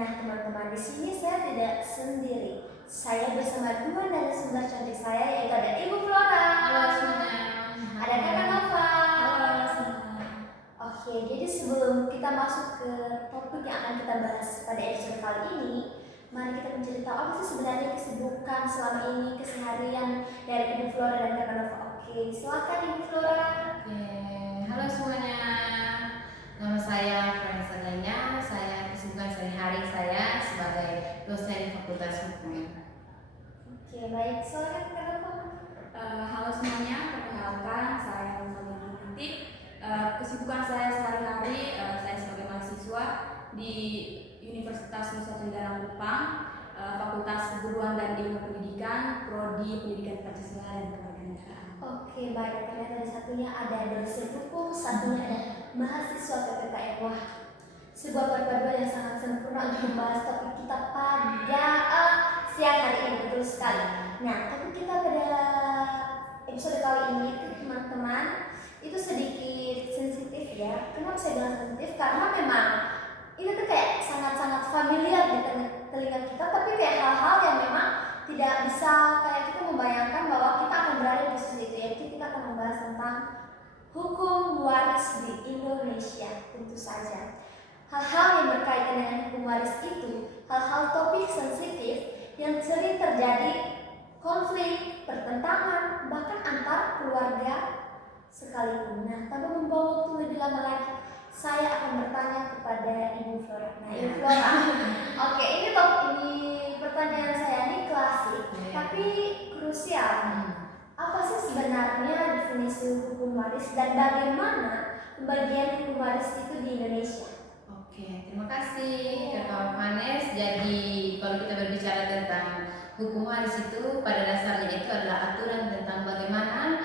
Nah, teman-teman, di sini saya tidak sendiri. Saya bersama dua narasumber cantik saya, yaitu ada Ibu Flora. Halo semuanya. Ada Kakak Nova. Halo semuanya. Oke, jadi sebelum kita masuk ke topik yang akan kita bahas pada episode kali ini, mari kita mencari tahu apa sih sebenarnya kesibukan selama ini, keseharian dari Ibu Flora dan Kakak Nova. Oke, silakan Ibu Flora. Oke, halo semuanya. Nama saya Vanessa Ganya. Saya kesibukan sehari-hari saya sebagai dosen Fakultas Hukum. Oke, baik. Silakan Kakak Nova. Halo semuanya, perkenalkan saya Nova Binti. Kesibukan saya sehari-hari, saya sebagai mahasiswa di Universitas Nusa Tenggara Kupang, Fakultas Keguruan dan Ilmu Pendidikan, Prodi Pendidikan Pancasila dan Kewarganegaraan. Oke, baik. Ternyata di satunya ada dosen hukum, satunya ada mahasiswa PPKN. Wah, sebuah perpaduan yang sangat sempurna untuk membahas topik kita pada siang hari ini, betul sekali. Nah, topik kita pada episode kali ini itu teman-teman itu sedikit sensitif ya. Kenapa saya bilang sensitif? Karena memang itu tuh kayak sangat-sangat familiar di telinga kita, tapi kayak hal-hal yang memang tidak bisa kayak kita membayangkan bahwa kita akan berada di posisi itu, yaitu kita akan membahas tentang hukum waris di Indonesia. Tentu saja hal-hal yang berkaitan dengan hukum waris itu hal-hal topik sensitif yang sering terjadi konflik, pertentangan, bahkan antar keluarga sekalipun. Nah, tanpa membawa waktu lebih lama lagi, saya akan bertanya kepada Ibu Flora. Nah, Ibu Flora, oke, ini pertanyaan saya ini klasik, tapi krusial. Apa sih sebenarnya definisi hukum waris dan bagaimana pembagian hukum waris itu di Indonesia? Oke, terima kasih Kakak Vanes. Jadi kalau kita berbicara tentang hukum waris itu pada dasarnya itu adalah aturan tentang bagaimana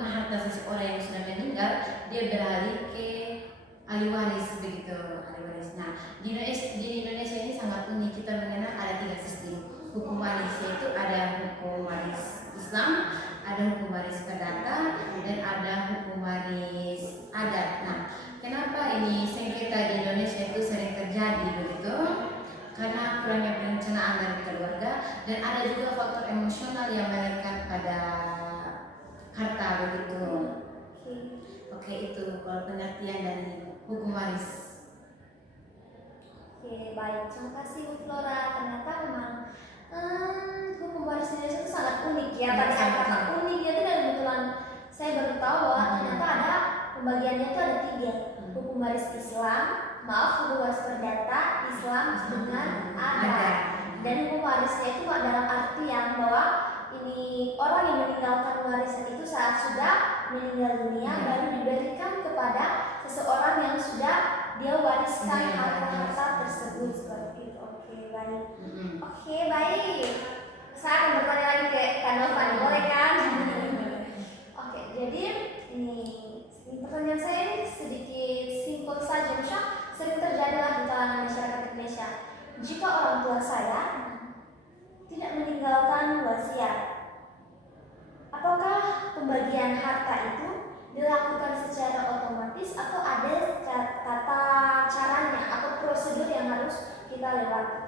harta seseorang yang sudah meninggal dia beralih ke ahli waris begitu, ahli waris. Nah, di Indonesia ini sangat unik, kita mengenal ada 3 sistem hukum waris, yaitu ada hukum waris Islam, ada hukum waris perdata, dan ada hukum waris adat. Nah, kenapa ini sengketa di Indonesia itu sering terjadi begitu? Karena kurangnya perencanaan dari keluarga dan ada juga faktor emosional yang melekat pada harta begitu. Oke, itu kalau pengertian dari hukum waris. Oke, baik. Terima kasih Bu Flora. Ternyata memang hukum waris Indonesia itu sangat unik ya. Pada saat kata uniknya itu dan kebetulan saya baru tahu bahwa ternyata ada pembagiannya itu ada 3. Hukum waris Islam, hukum waris perdata, Islam dengan adat. Dan hukum warisnya itu dalam artian bahwa ini orang yang meninggalkan warisan itu saat sudah meninggal dunia baru diberikan kepada seseorang yang sudah dia wariskan harta-harta tersebut seperti itu. Oke, baik. Oke, baik. Saya akan bertanya lagi ke Kak Nova, boleh kan? Oke, jadi ini pertanyaan saya ini sedikit simpel saja. Misal sering terjadi di kalangan masyarakat Indonesia. Jika orang tua saya tidak meninggalkan wasiat, apakah pembagian harta itu dilakukan secara otomatis atau ada tata caranya atau prosedur yang harus kita lewati?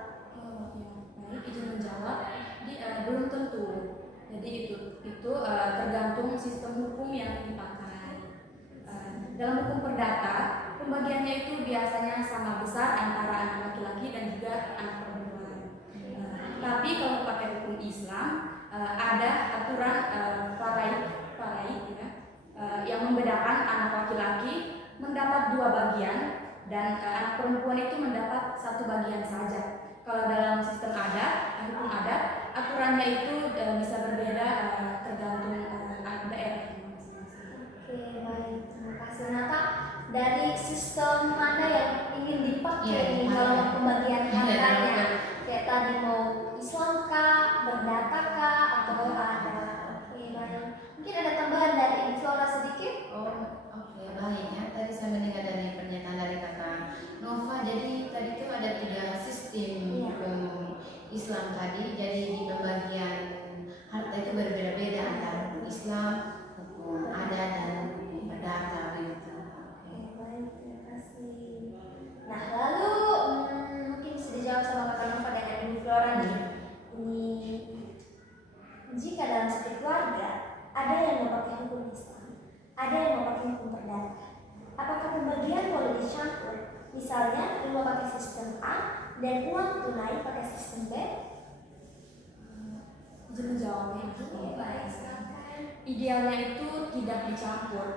Baik, izin menjawab. Belum tentu. Jadi itu tergantung sistem hukum yang dipakai. Dalam hukum perdata, pembagiannya itu biasanya sama besar antara anak laki-laki dan juga anak perempuan. Tapi kalau pakai hukum Islam, ada aturan faraid ya, yang membedakan anak laki-laki mendapat 2 bagian dan anak perempuan itu mendapat 1 bagian saja. Kalau dalam sistem adat, hukum adat, aturannya itu bisa berbeda tergantung daerah. Oke, baik. Terima kasih. Ternyata dari sistem mana yang ingin dipakai dalam pembagian hartanya? Kayak tadi mau Islam kah, perdata kah, atau adat? Oke, baik. Mungkin ada tambahan dari Ibu Flora sedikit? Oke, baik ya. Tadi saya mendengar dari pernyataan dari Kakak Nova. Jadi tadi itu ada 3 sistem hukum Islam tadi. Jadi di pembagian harta itu berbeda-beda antara hukum Islam, hukum adat dan hukum perdata begitu. Oke, baik. Terima kasih. Nah, lalu pakai sistem A dan uang tunai pakai sistem B? Izin menjawabnya itu Oke, baik, silakan. idealnya itu tidak dicampur.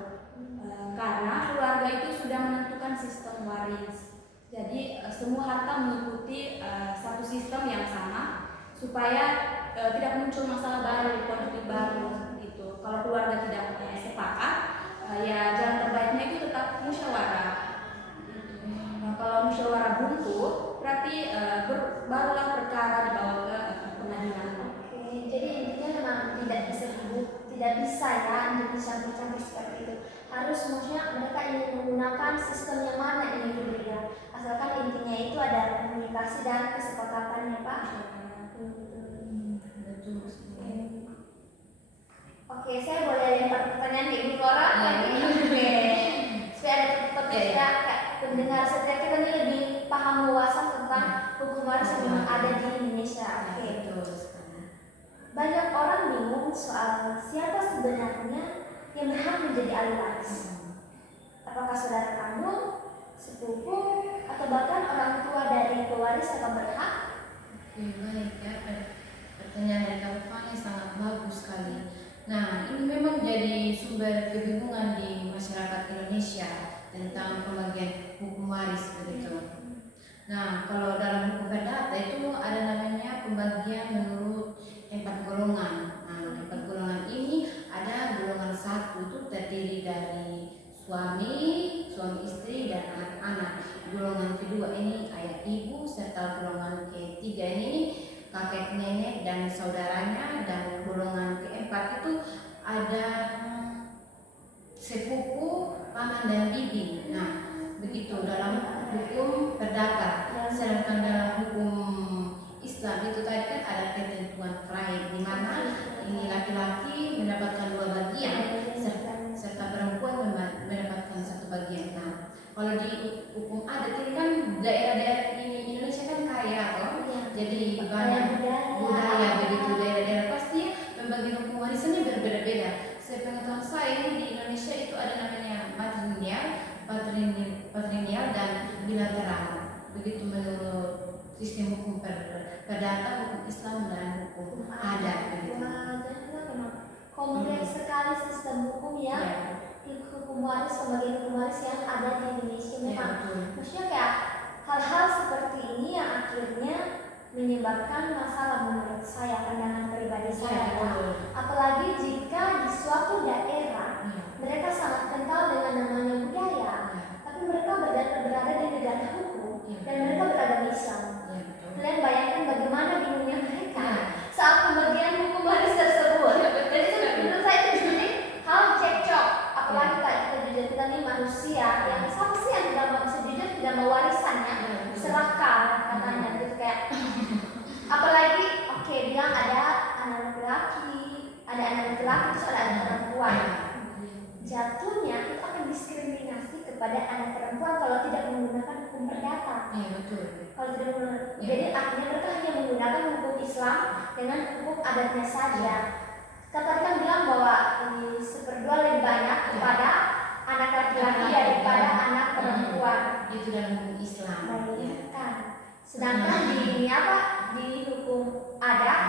Karena keluarga itu sudah menentukan sistem waris. Jadi semua harta mengikuti satu sistem yang sama supaya tidak muncul masalah baru, konflik baru gitu. Kalau keluarga tidak sepakat, ya jalan terbaiknya itu tetap musyawarah. Nah, kalau musyawarah buntu, berarti barulah perkara dibawa ke pengadilan. Oke, jadi intinya memang tidak bisa ya untuk dicampur-campur seperti itu. Harus maksudnya mereka ingin menggunakan sistem yang mana ini dulu ya. Asalkan intinya itu ada komunikasi dan kesepakatan ya Pak. Betul. Oke, saya boleh lempar pertanyaan ke Ibu Flora lagi. Oke, supaya ada pemirsa kayak pendengar setia kita ini lebih paham wawasan tentang hukum waris yang memang ada di Indonesia. Oke. Banyak orang bingung soal siapa sebenarnya yang berhak menjadi ahli waris. Apakah saudara kandung, sepupu, atau bahkan orang tua dari pewaris yang berhak? Baik ya, pertanyaan dari Kak Fani sangat bagus sekali. Nah, ini memang jadi sumber kebingungan di masyarakat Indonesia tentang pembagian hukum waris begitu. Nah, kalau dalam hukum perdata itu ada namanya pembagian menurut 4 golongan. Nah, 4 golongan ini ada golongan 1 itu terdiri dari suami istri dan anak-anak. Golongan kedua ini ayah ibu, serta golongan ketiga ini kakek nenek dan saudaranya, dan golongan keempat itu ada sepupu, paman dan bibi. Nah, begitu dalam hukum perdata. Sedangkan dalam hukum Islam itu tadi kan ada ketentuan faraid di mana ini laki-laki mendapatkan 2 bagian serta perempuan mendapatkan 1 bagian. Nah, kalau di hukum adat ini kan daerah-daerah ini Indonesia kan kaya toh. Jadi banyak budaya begitu, daerah-daerah pasti pembagian hukum warisannya berbeda-beda. Sepengetahuan saya di Indonesia itu ada namanya patrilineal dan bilateral. Begitu menurut sistem hukum perdata, hukum Islam dan hukum adat begitu. Memang kompleks sekali sistem hukum ya. Hukum waris, pembagian hukum waris yang ada di Indonesia memang. Maksudnya kayak hal-hal seperti ini yang akhirnya menyebabkan masalah menurut saya, pandangan pribadi saya. Apalagi jika di suatu daerah mereka sangat kental dengan namanya budaya, tapi mereka berada di negara hukum dan mereka beragama Islam. Kalian bayangkan bagaimana bingungnya mereka saat pembagian hukum waris tersebut. Jadi menurut saya itu jadi hal cekcok. Apalagi kayak kita jujur, kita ini manusia yang siapa sih yang tidak mau sejujur tidak mau warisannya serahkan katanya gitu kayak. Apalagi bilang ada anak laki-laki, ada anak laki-laki terus ada anak perempuan. Jatuhnya itu akan diskriminasi kepada anak perempuan kalau tidak menggunakan hukum perdata. Kalau tidak menggunakan, jadi akhirnya mereka hanya menggunakan hukum Islam dengan hukum adatnya saja. Katakan bilang bahwa ini 1/2 lebih banyak kepada anak laki-laki daripada anak perempuan. Itu dalam hukum Islam. Sedangkan di hukum adat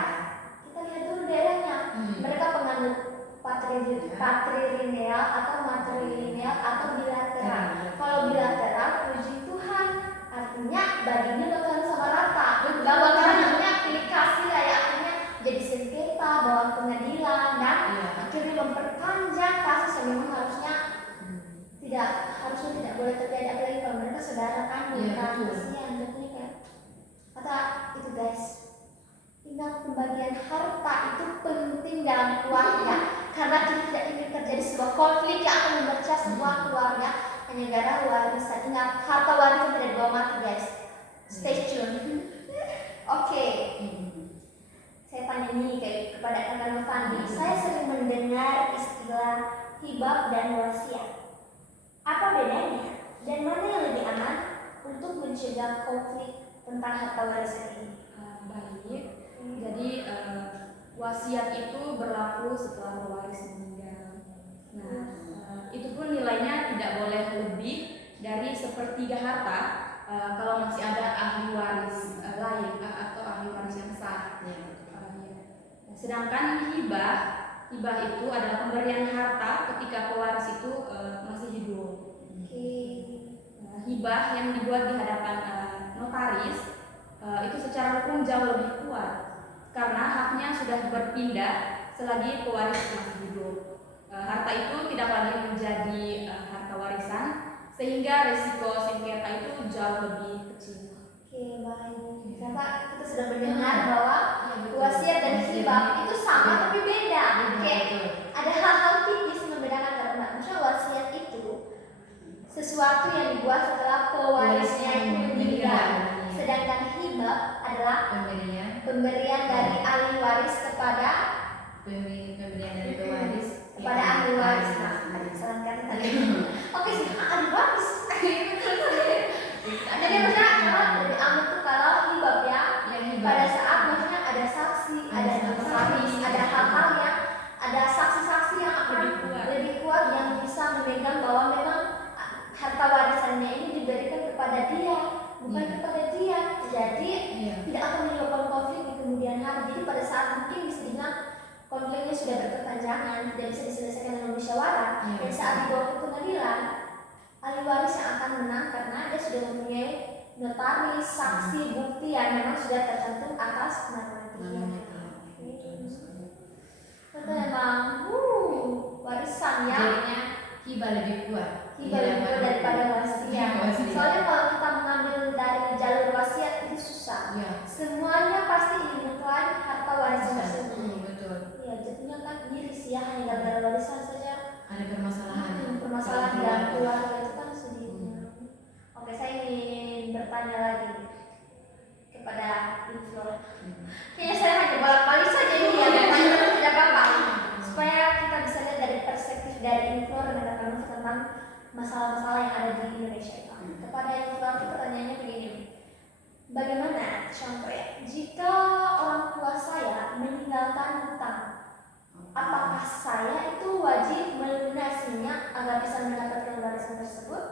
kita lihat dulu daerahnya. Mereka penganut patrilineal atau matrilineal atau bilateral. Kalau bilateral, puji Tuhan, artinya baginya bakalan sama rata. Gak bakalan namanya pilih kasih lah ya, akhirnya jadi sengketa, bawa pengadilan dan akhirnya memperpanjang kasus yang memang harusnya tidak boleh terjadi. Apalagi kalau mereka saudara kandung kan, kasihan jadinya kayak kata itu guys. Ingat pembagian harta itu penting dalam keluarga karena kita tidak ingin terjadi sebuah konflik yang akan memecah sebuah keluarga hanya gara warisan. Ingat, harta warisan tidak dibawa mati guys. Stay tune. Oke. Saya tanya nih kepada Kakak Novandi. Saya sering mendengar istilah hibah dan wasiat. Apa bedanya dan mana yang lebih aman untuk mencegah konflik tentang harta warisan ini? Baik. Jadi wasiat itu berlaku setelah pewaris meninggal. Nah, itu pun nilainya tidak boleh lebih dari 1/3 harta kalau masih ada ahli waris lain atau ahli waris yang sah. Ya. Ya. Sedangkan hibah itu adalah pemberian harta ketika pewaris itu masih hidup. Oke. Hibah yang dibuat di hadapan notaris itu secara hukum jauh lebih kuat karena haknya sudah berpindah selagi pewaris masih hidup. Harta itu tidak lagi menjadi harta warisan sehingga risiko sengketa itu jauh lebih kecil. Oke, baik. Ternyata kita sudah mendengar bahwa Ya, betul. wasiat dan hibah itu sama Beda. tapi beda. Oke. Betul. Ada hal-hal tipis membedakan karena maksudnya wasiat itu sesuatu yang dibuat setelah pewarisnya itu meninggal. Sedangkan hibah adalah pemberian dari ahli waris kepada pemberian dari pewaris kepada ahli waris. Nah, ada kesalahan kata tadi. Oke, sih ahli waris. Jadi maksudnya kalau lebih aman tuh kalau hibah ya. Pada saat maksudnya ada saksi, ada notaris, ada hal-hal yang ada saksi-saksi yang akan lebih kuat yang bisa memegang bahwa memang harta warisannya ini diberikan kepada dia, bukan kepada dia. Jadi tidak akan menyebabkan konflik di kemudian hari. Jadi pada saat mungkin bisa dibilang konfliknya sudah berkepanjangan, tidak bisa diselesaikan dengan musyawarah. Dan saat dibawa ke pengadilan, ahli waris yang akan menang karena dia sudah mempunyai notaris, saksi, bukti yang memang sudah tercantum atas nama dia. Itu memang warisan ya. Jadinya hibah lebih kuat. Hibah lebih kuat daripada wasiat. Soalnya kalau kita mengambil dari jalur wasiat itu susah. Ya. Semuanya pasti ingin mengklaim harta warisan tersebut. Betul. Iya, jadinya kan miris ya, hanya gara-gara warisan saja. Ada permasalahan. Permasalahan dalam keluarga itu kan sedihnya. Oke, saya ingin bertanya lagi kepada Inflor. Kayaknya saya hanya bolak-balik saja ini ya, bertanya tapi tidak apa-apa. Supaya kita bisa lihat dari perspektif dari Inflor dan Kak tentang masalah-masalah yang ada di Indonesia. Kepada Inflor itu pertanyaannya begini. Bagaimana contoh ya, jika orang tua saya meninggalkan hutang, apakah saya itu wajib melunasinya agar bisa mendapatkan warisan tersebut?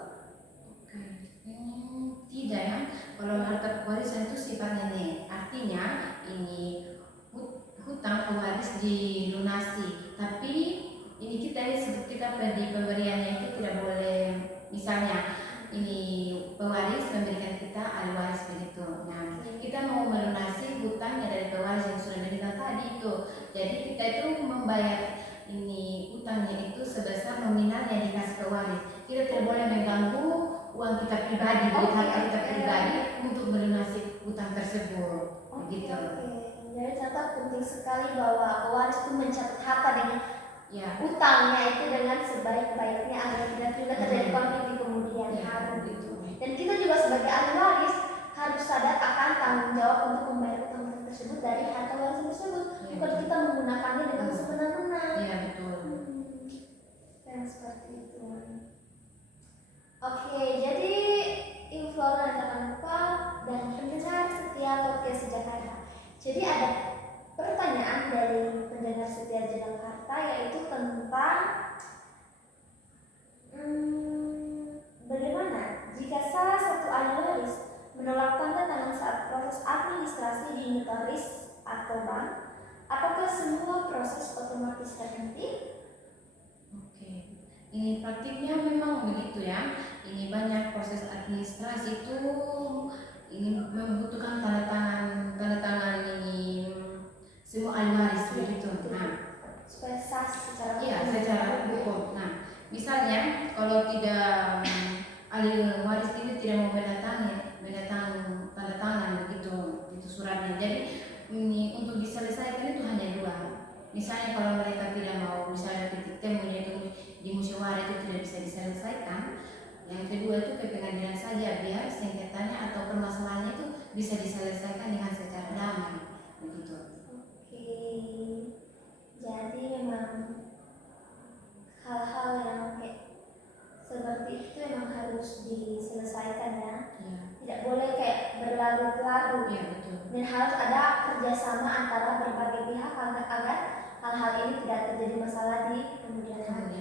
Tidak ya. Kalau harta warisan itu sifatnya nih, artinya ini hutang pewaris dilunasi, tapi ini kita di pemberiannya itu tidak boleh, misalnya ini pewaris memberikan kita ahli waris begitu. Nah, kita mau melunasi hutangnya dari pewaris yang sudah meninggal tadi itu. Jadi kita itu membayar ini hutangnya itu sebesar nominal yang dikasih pewaris. Kita tidak boleh mengganggu uang kita pribadi, harta kita pribadi untuk melunasi hutang tersebut. Begitu. Jadi catat penting sekali bahwa pewaris itu mencatat harta dengan utangnya itu dengan sebaik-baiknya agar tidak juga terjadi konflik di kemudian hari. Dan kita juga sebagai ahli waris harus sadar akan tanggung jawab untuk membayar utang tersebut dari harta warisan tersebut. Bukan kita menggunakannya dengan sebenar-benar. Iya betul. Dan seperti itu. Oke, jadi Inflor dan Tanpa dan pendengar setia podcast Jakarta. Jadi ada pertanyaan dari pendengar setia Jakarta yaitu tentang bagaimana jika salah satu ahli waris menolak tanda tangan saat proses administrasi di notaris atau bank, apakah semua proses otomatis terhenti? Oke, ini praktiknya memang begitu ya. Ini banyak proses administrasi itu ini membutuhkan tanda tangan ini semua ahli waris begitu. Nah, supaya sah secara secara hukum. Nah, misalnya kalau tidak ahli waris ini tidak mau mendatang tanda tangan begitu itu suratnya. Jadi ini untuk diselesaikan itu hanya dua. Misalnya kalau mereka tidak mau, misalnya titik temunya itu di musyawarah itu tidak bisa diselesaikan, yang kedua itu ke pengadilan saja biar sengketanya atau permasalahannya itu bisa diselesaikan dengan secara damai begitu. Oke, jadi memang hal-hal yang kayak seperti itu memang harus diselesaikan ya. Tidak boleh kayak berlarut-larut. Iya betul. Dan harus ada kerjasama antara berbagai pihak agar hal-hal ini tidak terjadi masalah di kemudian hari.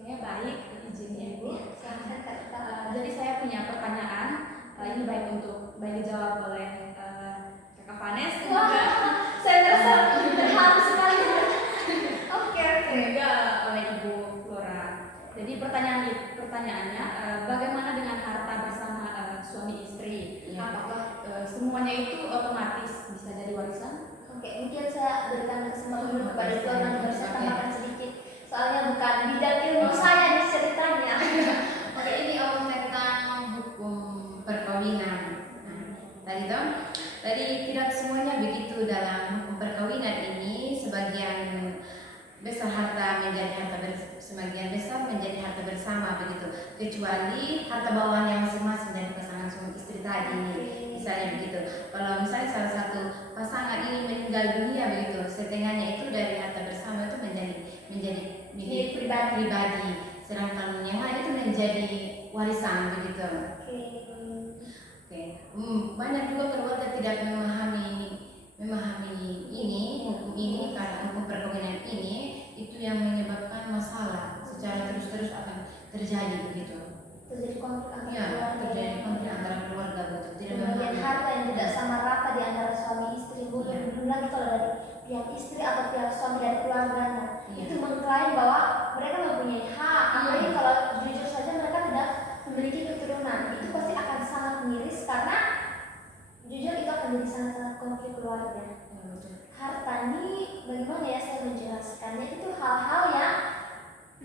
Oke, baik, izinnya Ibu. Silahkan Kak Rita. Jadi saya punya semuanya itu otomatis bisa jadi warisan. Oke, mungkin saya berikan kesempatan dulu kepada Tuan dan baru saya tambahkan sedikit. Soalnya bukan bidang ilmu saya nih ceritanya. Oke, ini om tentang hukum perkawinan. Nah, tadi tidak semuanya begitu dalam hukum perkawinan ini. Sebagian besar harta menjadi sebagian besar menjadi harta bersama begitu. Kecuali harta bawaan yang masing-masing dari pasangan suami istri tadi ini. Misalnya begitu. Kalau misalnya salah satu pasangan ini meninggal dunia begitu, setengahnya itu dari harta bersama itu menjadi milik pribadi, sedangkan yang lain itu menjadi warisan begitu. Oke. Banyak juga keluarga tidak memahami ini hukum ini, karena hukum perkawinan ini itu yang menyebabkan masalah secara terus akan terjadi begitu. Terjadi konflik antara Ya, keluarga. terjadi konflik antara keluarga betul. Tidak Kemudian memahami. harta yang tidak sama rata di antara suami istri. Belum lagi kalau dari pihak istri atau pihak suami dari keluarganya, Iya. itu mengklaim bahwa mereka mempunyai hak. Apalagi kalau jujur saja mereka tidak memiliki keturunan, itu pasti akan sangat miris karena jujur itu akan menjadi sangat konflik keluarga. Ya, betul. Harta ini bagaimana ya saya menjelaskannya, itu hal-hal yang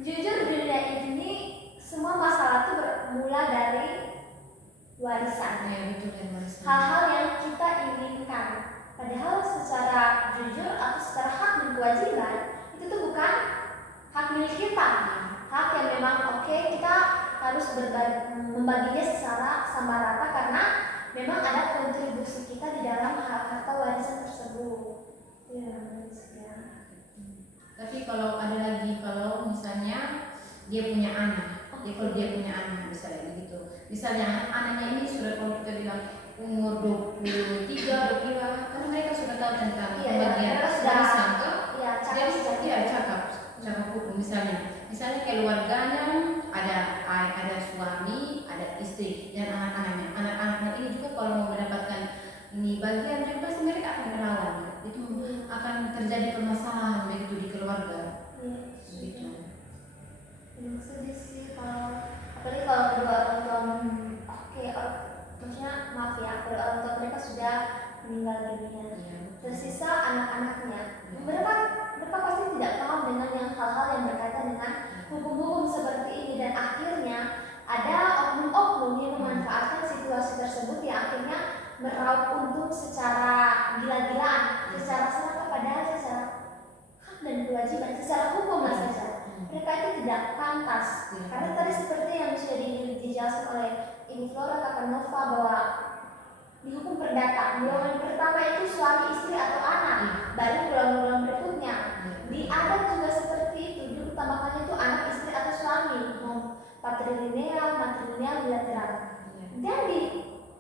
jujur di dunia ini semua masalah itu bermula dari warisan. Ya, betul, dan warisan. Hal-hal yang kita inginkan, padahal secara jujur atau secara hak dan kewajiban itu tuh bukan hak milik kita, hak yang memang oke, kita harus membaginya secara sama rata karena memang ada kontribusi kita di dalam harta warisan tersebut. Ya. Tapi kalau ada lagi, kalau misalnya dia punya anak, kalau dia punya anak misalnya begitu. Misalnya anaknya ini sudah, kalau kita bilang umur 23, 25, karena mereka sudah tahu tentang pembagian warisan tuh. Dia cakap hukum. Misalnya keluarganya ada suami, ada istri dan anak-anaknya. Anak-anaknya ini juga kalau mau mendapatkan ini bagian, juga pasti mereka akan melawan. Itu akan terjadi permasalahan begitu di keluarga. Begitu. Sedih sih kalau apalagi kalau kedua orang tua maksudnya maaf ya, kedua orang tua mereka sudah meninggal dunia. Iya. Tersisa anak-anaknya. Mereka pasti tidak paham dengan yang hal-hal yang berkaitan dengan hukum-hukum seperti ini, dan akhirnya ada oknum-oknum yang memanfaatkan situasi tersebut yang akhirnya meraup untung secara gila-gilaan, secara salah, padahal secara hak dan kewajiban, secara hukum lah saja. Mereka itu tidak pantas. Karena tadi seperti yang sudah dijelaskan oleh Ibu Flora, Kakak Nova, bahwa di hukum perdata, golongan pertama itu suami istri atau anak, baru golongan berikutnya. Di adat juga seperti itu, diutamakannya itu anak, istri atau suami, patrilineal, matrilineal, bilateral. Dan di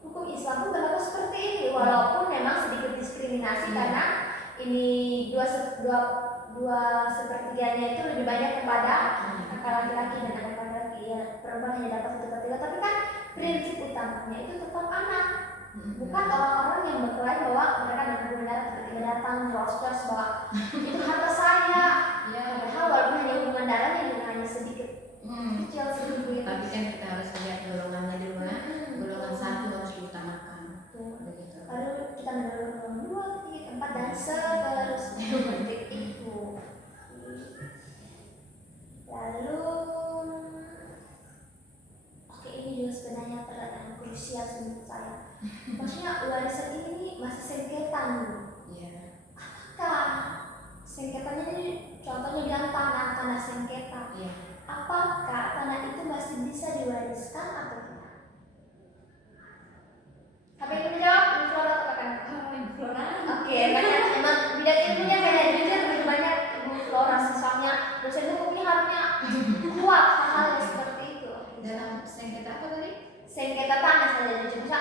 hukum Islam pun berlaku seperti ini, walaupun memang sedikit diskriminasi karena ini dua sepertiganya itu lebih banyak kepada kakak laki-laki dan anak laki-laki, ya perempuan hanya dapat 1/3, tapi kan prinsip utamanya itu tetap anak, bukan orang-orang yang berklaim bahwa mereka dapat benar ketika datang rosters bahwa itu harta saya, padahal walaupun hanya hubungan darah yang hanya sedikit kecil sedikit. Tapi kan kita harus lihat golongannya dulu ya. Golongan 1 harus diutamakan. Begitu. Baru kita menurut golongan 2, 3, 4 dan seterusnya seperti itu. Lalu ini juga sebenarnya pertanyaan krusial menurut saya. Maksudnya warisan ini masih sengketa nih. Apakah sengketanya ini, contohnya bilang tanah sengketa. Apakah tanah itu masih bisa diwariskan atau tidak? Apa yang menjawab? Ibu Flora atau Kakak? Ibu Flora. Oke, banyak emang bidang ilmunya kayak jujur lebih banyak Ibu Flora, soalnya dosen hukumnya harusnya kuat hal-hal yang seperti itu. Dalam sengketa apa tadi? Sengketa tanah saja, bisa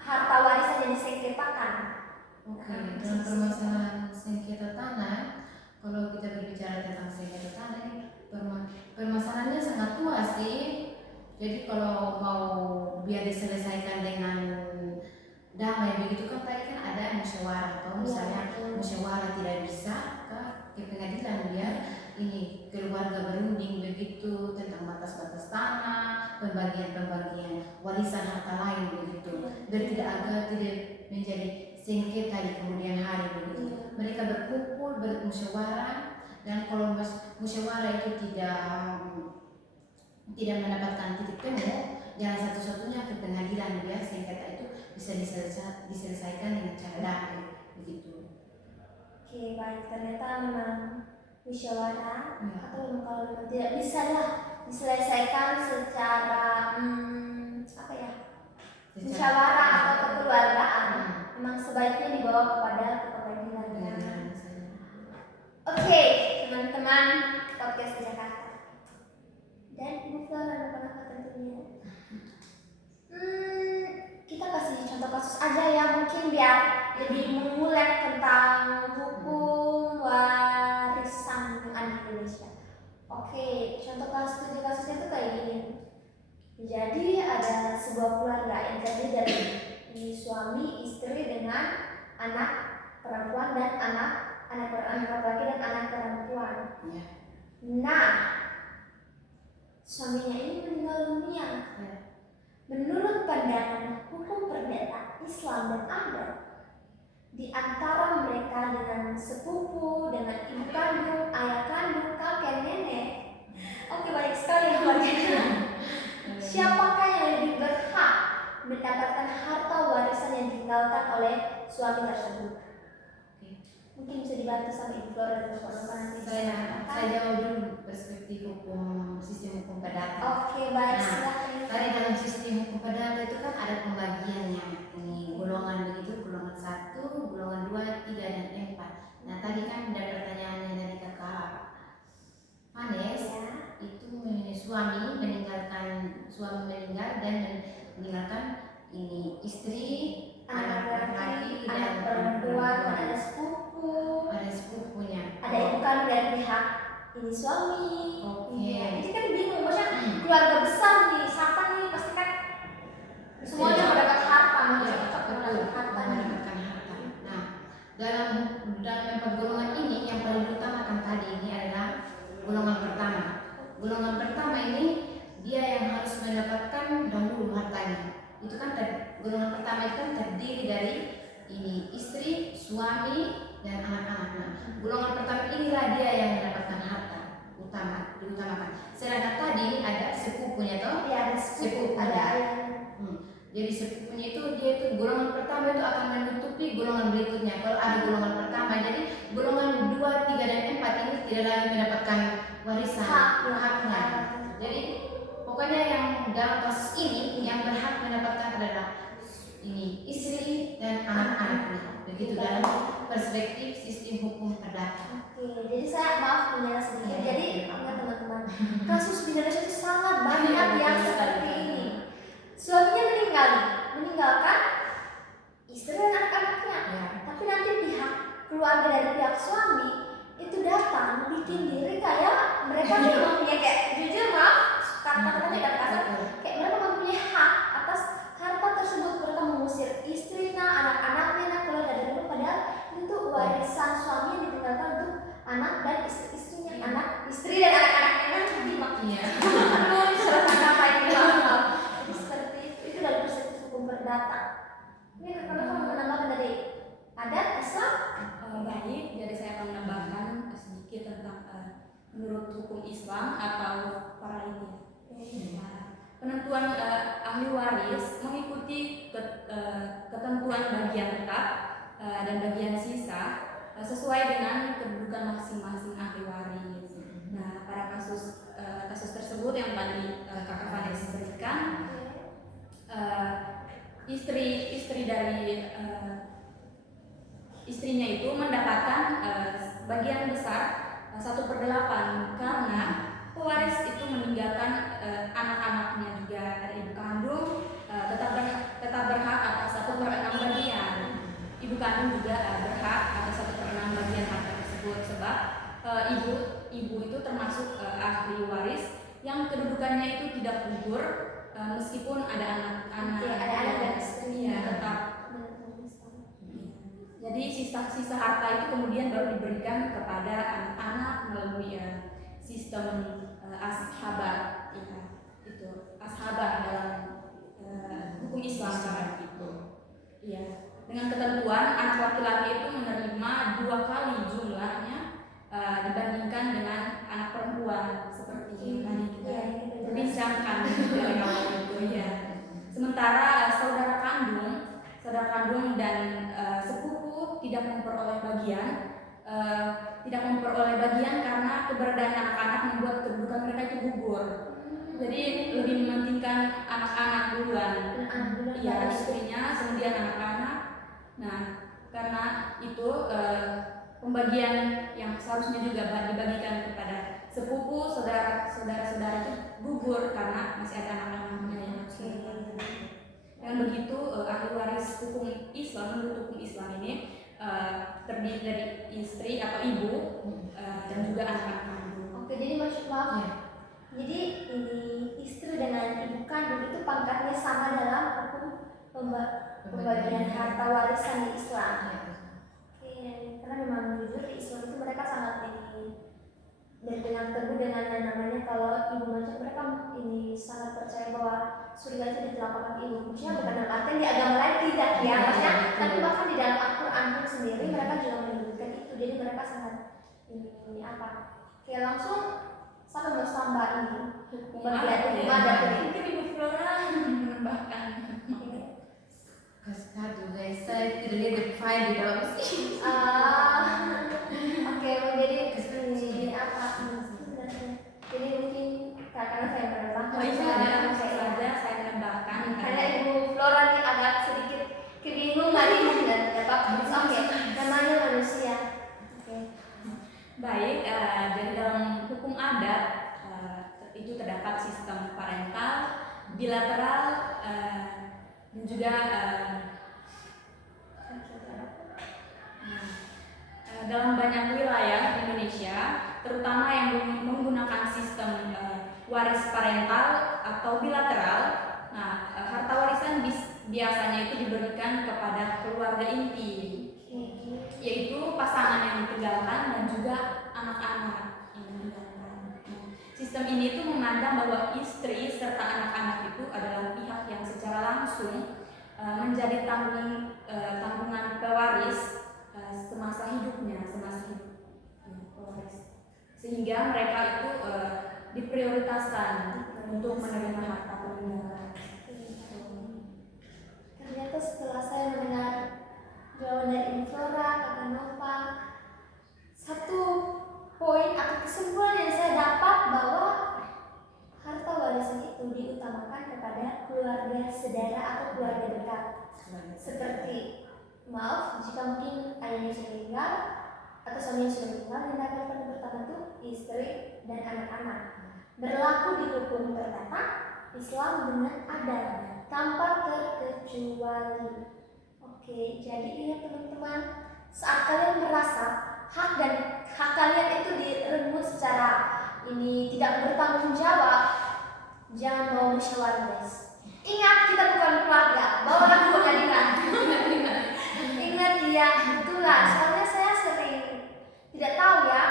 harta warisan yang disengketakan. Oke, dalam permasalahan sengketa tanah, kalau kita berbicara tentang sengketa tanah ini permasalahannya sangat tua sih. Jadi kalau mau biar diselesaikan dengan damai begitu kan, tadi kan ada musyawarah, atau misalnya musyawarah tidak bisa ke pengadilan biar ini keluarga berunding begitu tentang batas-batas tanah, pembagian warisan harta lain begitu. biar tidak menjadi sengketa di kemudian hari begitu. Iya. Mereka berkumpul, bermusyawarah, dan kalau musyawarah itu tidak mendapatkan titik temu, jalan satu-satunya ke pengadilan biar sengketa itu bisa diselesaikan dengan cara damai begitu. Oke, baik. Ternyata memang musyawarah Ya. atau memang kalau memang tidak bisa lah diselesaikan secara apa ya, musyawarah atau kekeluargaan, memang sebaiknya dibawa kepada pengadilan. Pengadilan saja. Oke, teman-teman podcast di Jakarta dan Ibu Flora apa tentunya. Kita kasih contoh kasus aja ya, mungkin biar lebih mengulik tentang hukum warisan anak Indonesia. Oke, contoh kasusnya itu kayak gini. Jadi ada sebuah keluarga yang terdiri dari suami, istri dengan anak perempuan dan anak laki dan anak perempuan. Ya. Nah, suaminya ini meninggal dunia. Ya. Menurut pandangan hukum perdata Islam dan adat, di antara mereka dengan sepupu, dengan ibu kandung, ayah kandung, kakek, nenek, oke banyak sekali yang warga. Siapakah yang lebih berhak mendapatkan harta warisan yang ditinggalkan oleh suami tersebut? Mungkin bisa dibantu sama Ibu Flora dan Bapak nanti. Saya jawab dulu perspektif sistem hukum perdata. Oke, baik, Nah, silakan. Tadi dalam sistem hukum perdata itu kan ada pembagiannya, ini golongan begitu, golongan 1, golongan 2, 3 dan 4. Nah tadi kan ada pertanyaannya dari kakak Anes, Ya. itu suami meninggal dan meninggalkan ini istri, Anak laki, laki, dan anak perempuan, ada sepupu, ada sepupunya. ada ibu kandung dari pihak ini suami. Oke. Iya, jadi kan bingung, maksudnya keluarga besar nih, siapa nih, pasti kan semuanya mau dapat harta, mau Ya, cocok betul, dapat harta nih. mendapatkan harta. Nah, dalam 4 golongan ini yang paling utamakan tadi ini adalah golongan pertama. Golongan pertama ini dia yang harus mendapatkan dahulu hartanya. Itu kan golongan pertama itu kan terdiri dari ini istri, suami, dan anak-anak. Nah, golongan pertama inilah dia yang mendapatkan harta diutamakan. Sedangkan tadi ada sepupunya toh. Iya, ada sepupu, ada ayahnya. Jadi sepupunya itu dia itu golongan pertama itu akan menutupi golongan berikutnya. Kalau ada golongan pertama, jadi golongan 2, 3 dan 4 ini tidak lagi mendapatkan warisan haknya. Jadi pokoknya yang dalam kasus ini yang berhak mendapatkan adalah ini istri dan anak-anaknya. Begitu dalam perspektif sistem hukum perdata. Oke, jadi saya maaf menyerah sedikit. Jadi enggak teman-teman, kasus di Indonesia itu sangat banyak yang seperti ini. Suaminya meninggalkan istri dan anak-anaknya. Ya. Tapi nanti pihak keluarga dari pihak suami itu datang bikin diri kayak mereka tuh mempunyai kayak jujur maaf kata-kata tidak kasar, kayak mereka mempunyai hak atas harta tersebut. Mereka mengusir istrinya, anak-anaknya, keluar dari rumah, padahal itu warisan suami yang ditinggalkan untuk anak dan istrinya, anak istri dan anak-anaknya nanti Iya. aduh salah kata ini maaf. Jadi seperti itu dari perspektif hukum perdata. Ini kenapa mau menambahkan dari adat Islam? Baik, jadi saya akan menambahkan sedikit tentang menurut hukum Islam atau paraligya. Penentuan ahli waris mengikuti ketentuan bagian tetap dan bagian sisa sesuai dengan kedudukan masing-masing ahli waris. Nah, pada kasus tersebut yang tadi Kakak Vanessa berikan, istri dari istrinya itu mendapatkan bagian besar 1/8 karena pewaris itu meninggalkan anak-anaknya juga, ada ibu kandung tetap berhak atas 1/6 bagian. Ibu kandung juga berhak atas 1/6 bagian harta tersebut sebab ibu itu termasuk ahli waris yang kedudukannya itu tidak gugur meskipun ada anak-anak. Oke, ada anak dan istrinya. Tetap. Jadi sisa harta itu kemudian baru diberikan kepada anak-anak melalui sistem ashabah, itu ashabah dalam hukum Islam sekarang itu. Iya, dengan ketentuan anak laki-laki itu menerima 2 kali jumlahnya dibandingkan dengan anak perempuan seperti yang tadi kita berbincangkan dari awal itu ya. Sementara saudara kandung dan sepupu tidak memperoleh bagian karena keberadaan anak-anak membuat kedudukan mereka itu gugur. Jadi lebih mementingkan anak-anak duluan. Ya, istrinya, kemudian anak-anak. Nah, karena itu pembagian yang seharusnya juga dibagikan kepada sepupu, saudara-saudara itu gugur karena masih ada anak-anaknya yang harus dibagikan. Dengan begitu ahli waris hukum Islam, menurut hukum Islam ini terdiri dari istri atau ibu dan juga anak-anak kandung. Oke, jadi maaf. Jadi ini istri dengan ibu kandung itu pangkatnya sama dalam hukum pembagian harta warisan di Islam. Oke, karena memang jujur di Islam itu mereka sangat ini berpegang teguh dengan yang namanya kalau ibu macam mereka ini sangat percaya bahwa surga itu di telapak kaki ibu. Maksudnya bukan dalam artian di agama lain tidak ya, maksudnya tapi bahkan di dalam Al-Quran pun sendiri mereka juga menyebutkan itu. Jadi mereka sangat ini apa? Oke, langsung sampai bersambah ini bagian adat ini. Mungkin Ibu Flora menambahkan. Aduh guys, saya tidak lihat the file di dalam sih. Oke, menjadi ini apa? Jadi mungkin karena saya menambahkan. Oh iya, saya menambahkan. Karena Ibu Flora ini agak sedikit kebingungan ini dan dapat oke, namanya manusia. Oke. Baik, jadi dalam hukum adat itu terdapat sistem parental, bilateral, dan juga dalam banyak wilayah di Indonesia, terutama yang menggunakan sistem waris parental atau bilateral, nah harta warisan biasanya itu diberikan kepada keluarga inti, yaitu pasangan yang ditinggalkan dan juga anak-anak yang ditinggalkan. Sistem ini itu memandang bahwa istri serta anak-anak itu adalah pihak yang secara langsung menjadi tanggungan pewaris semasa hidupnya, pewaris. Sehingga mereka itu diprioritaskan untuk menerima harta peninggalan. Ternyata setelah saya mendengar jawaban dari Ibu Flora, Kakak Nova, satu poin atau kesimpulan yang saya dapat bahwa harta warisan itu diutamakan kepada keluarga saudara atau keluarga dekat. Seperti maaf jika mungkin ayahnya sudah meninggal atau suaminya sudah meninggal, yang dapat pertama itu istri dan anak-anak. Berlaku di hukum perdata Islam dengan adat tanpa terkecuali. Oke, jadi ingat teman-teman, saat kalian merasa hak kalian itu direnggut secara ini tidak bertanggung jawab, jangan bawa musyawarah guys. Ingat kita bukan keluarga, bawalah ke pengadilan. Ingat ya, betulan. Soalnya saya sering tidak tahu ya,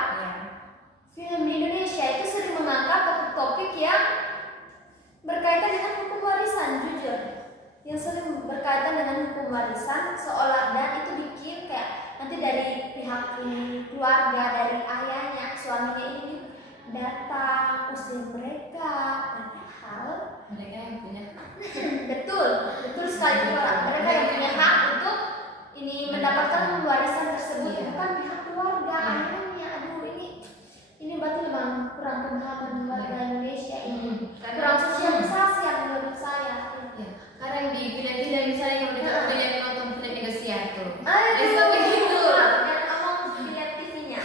film di Indonesia itu sering mengangkat topik-topik yang berkaitan dengan hukum warisan, jujur. Yang sering berkaitan dengan hukum warisan seolah dan itu bikin kayak nanti dari pihak ini keluarga, dari ayahnya, suaminya ini datang usir mereka, padahal Mereka yang punya betul sekali mereka yang punya hak untuk ini mendapatkan warisan tersebut, bukan pihak keluarga ayahnya. Aduh, ini berarti memang kurang pemahaman warga Indonesia ini, kurang sosialisasi yang menurut saya. Karena di film-film misalnya yang kita yang nonton film Indonesia tuh. Itu begitu. Dan ngomong lihat TV-nya.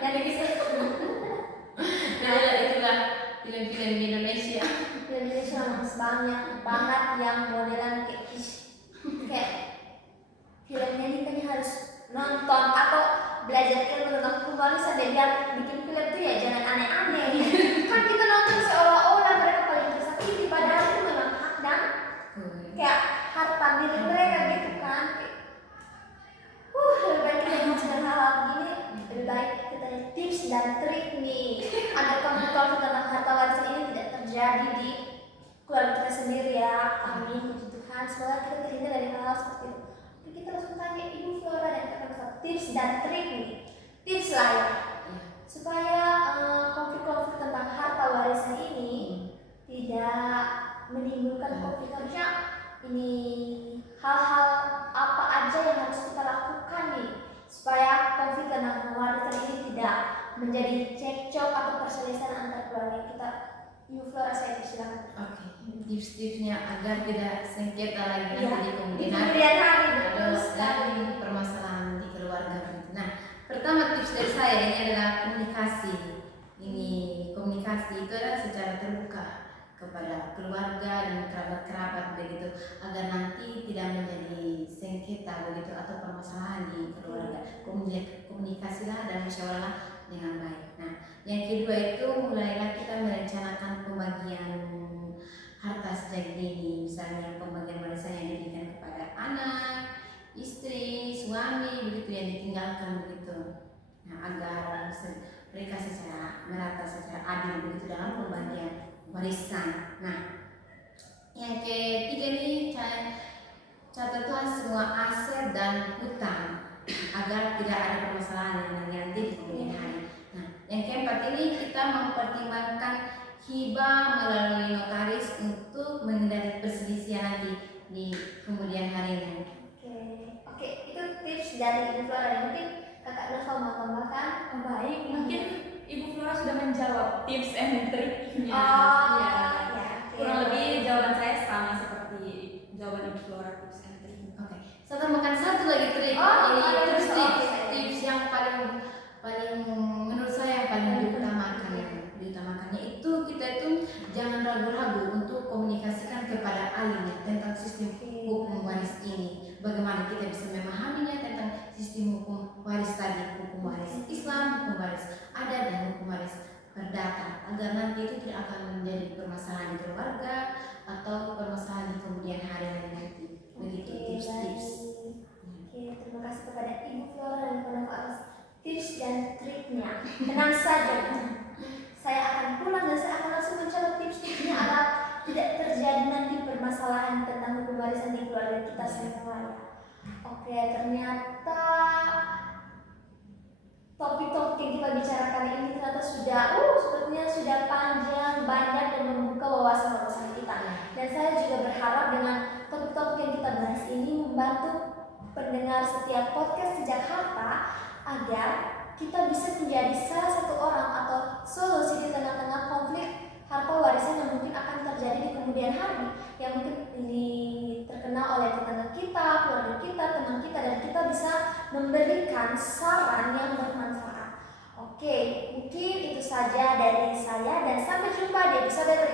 Dan bisa. Nah, itulah film-film di Indonesia. Film Indonesia banget yang modelan kayak filmnya ini kan harus nonton atau belajar ilmu tentang hukum warisan dan biar bikin film itu ya jangan aneh-aneh. Kan kita nonton seolah-olah mereka paling tersakiti, padahal itu memang hak dan kayak harta milik mereka gitu kan. dan trik nih, tips lah ya, supaya konflik-konflik tentang harta warisan ini tidak menimbulkan konflik. Harusnya ini hal-hal apa aja yang harus kita lakukan nih supaya konflik tentang warisan ini tidak menjadi cekcok atau perselisihan antar keluarga kita. Ibu Flora, saya persilakan. Oke, tips-tipsnya agar tidak sengketa lagi Iya. nanti di kemudian hari Kemudian hari, betul ada sekali. dan permasalahan di keluarga. Nah, pertama tips dari saya ini adalah komunikasi. Ini komunikasi itu adalah secara terbuka kepada keluarga dan kerabat-kerabat begitu, agar nanti tidak menjadi sengketa begitu atau permasalahan di keluarga. Komunikasilah dan musyawarah dengan baik. Nah, yang kedua itu mulailah kita merencanakan pembagian harta sejak dini, misalnya pembagian warisan yang diberikan kepada anak, istri, suami begitu yang ditinggalkan begitu. Nah, agar mereka secara merata, secara adil begitu dalam pembagian warisan. Nah, yang ketiga ini catatlah semua aset dan hutang agar tidak ada permasalahan yang nanti di kemudian hari. Nah, yang keempat ini kita mempertimbangkan hibah melalui notaris untuk menghindari perselisihan nanti di kemudian hari. Oke, itu tips dari Ibu Flora. Mungkin Kakak Nova mau tambahkan? Baik, mungkin Ibu Flora sudah menjawab tips and triknya. Ya, Kurang lebih jawaban saya sama seperti jawaban Ibu Flora, tips and trik. Oke, saya tambahkan satu lagi trik. Oh, Ini ada tips, juga. tips yang paling menurut saya yang paling diutamakannya itu kita itu jangan ragu-ragu untuk komunikasikan kepada ahlinya tentang sistem hukum waris ini. Bagaimana kita bisa memahaminya tentang sistem hukum waris tadi, hukum waris Islam, hukum waris adat, dan hukum waris perdata, agar nanti itu tidak akan menjadi permasalahan di keluarga atau permasalahan di kemudian hari nanti. Begitu tips-tips. Oke, terima kasih kepada Ibu Flora dan Pak Nova atas tips dan triknya. Tenang saja, saya akan pulang dan saya akan langsung mencoba tips-tipsnya agar tidak terjadi nanti permasalahan tentang hukum warisan di keluarga kita semua ya. Oke, ternyata topik-topik yang kita bicarakan kali ini ternyata sepertinya sudah panjang, banyak, dan membuka wawasan-wawasan kita. Dan saya juga berharap dengan topik-topik yang kita bahas ini membantu pendengar setiap podcast Jejak Harta agar kita bisa menjadi salah satu orang atau solusi di tengah-tengah konflik harta warisan yang mungkin akan terjadi di kemudian hari, yang mungkin ini terkena oleh tetangga kita, keluarga kita, teman kita, dan kita bisa memberikan saran yang bermanfaat. Oke, mungkin itu saja dari saya dan sampai jumpa di episode berikutnya.